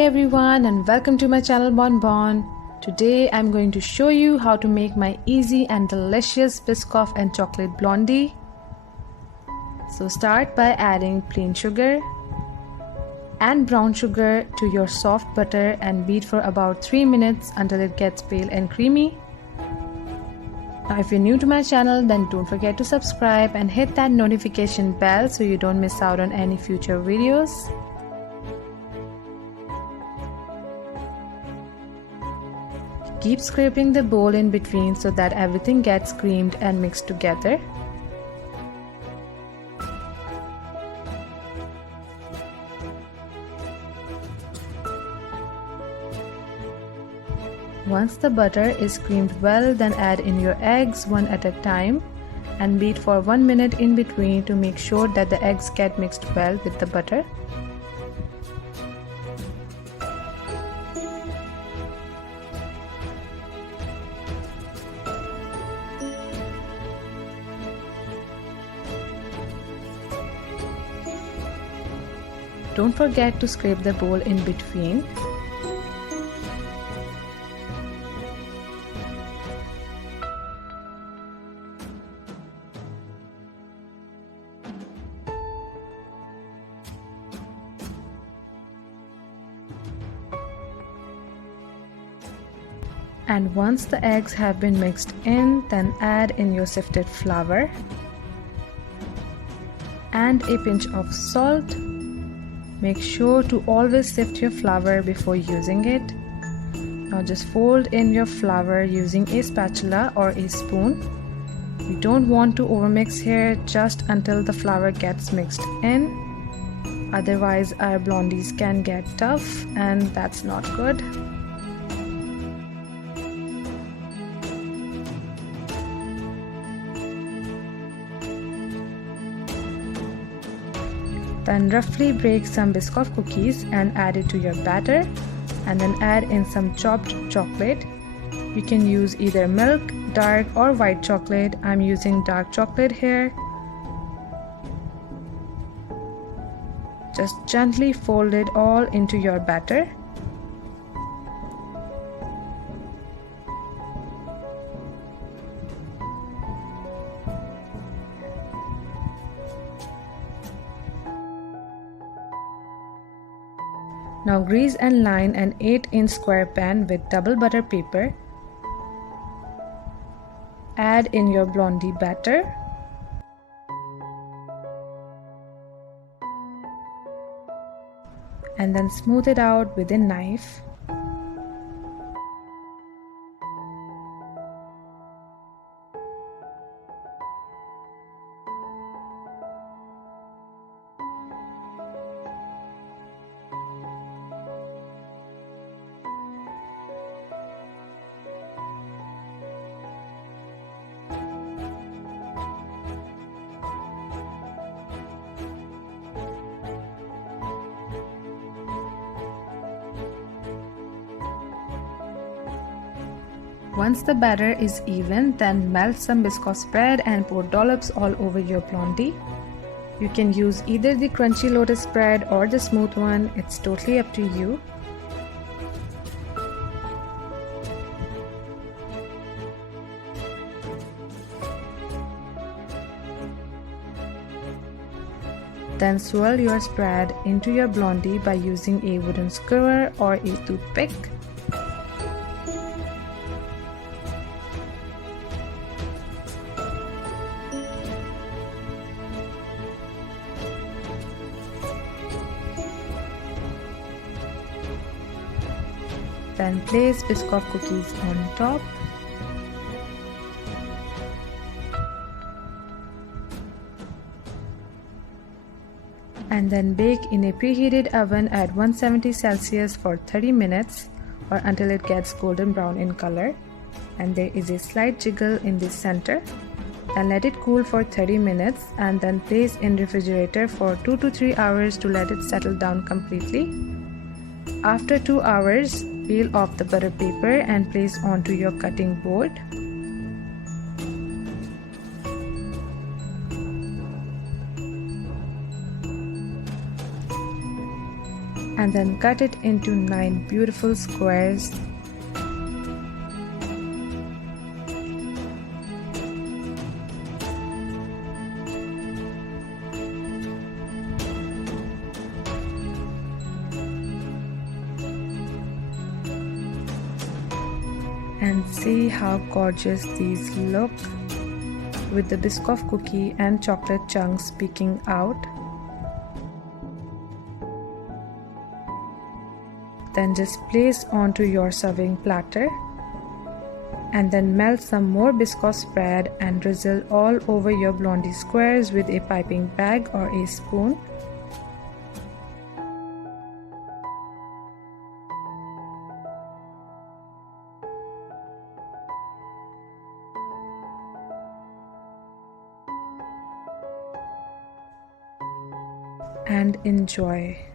Hi everyone and welcome to my channel Bonbon. Today I'm going to show you how to make my easy and delicious Biscoff and chocolate blondie. So start by adding plain sugar and brown sugar to your soft butter and beat for about 3 minutes until it gets pale and creamy. Now if you're new to my channel, then don't forget to subscribe and hit that notification bell so you don't miss out on any future videos. Keep scraping the bowl in between so that everything gets creamed and mixed together. Once the butter is creamed well, then add in your eggs one at a time and beat for 1 minute in between to make sure that the eggs get mixed well with the butter. Don't forget to scrape the bowl in between. And once the eggs have been mixed in, then add in your sifted flour and a pinch of salt. Make sure to always sift your flour before using it. Now just fold in your flour using a spatula or a spoon. You don't want to overmix here, just until the flour gets mixed in. Otherwise our blondies can get tough and that's not good. Then roughly break some Biscoff cookies and add it to your batter, and then add in some chopped chocolate. You can use either milk, dark or white chocolate. I'm using dark chocolate here. Just gently fold it all into your batter. Now grease and line an 8-inch square pan with double butter paper. Add in your blondie batter. And then smooth it out with a knife. Once the batter is even, then melt some Biscoff spread and pour dollops all over your blondie. You can use either the crunchy Lotus spread or the smooth one, it's totally up to you. Then swirl your spread into your blondie by using a wooden skewer or a toothpick. Then place Biscoff cookies on top. And then bake in a preheated oven at 170 Celsius for 30 minutes or until it gets golden brown in color. And there is a slight jiggle in the center. Then let it cool for 30 minutes and then place in refrigerator for 2 to 3 hours to let it settle down completely. After 2 hours, peel off the butter paper and place onto your cutting board. and then cut it into 9 beautiful squares. And see how gorgeous these look with the Biscoff cookie and chocolate chunks peeking out. Then just place onto your serving platter and then melt some more Biscoff spread and drizzle all over your blondie squares with a piping bag or a spoon. And enjoy.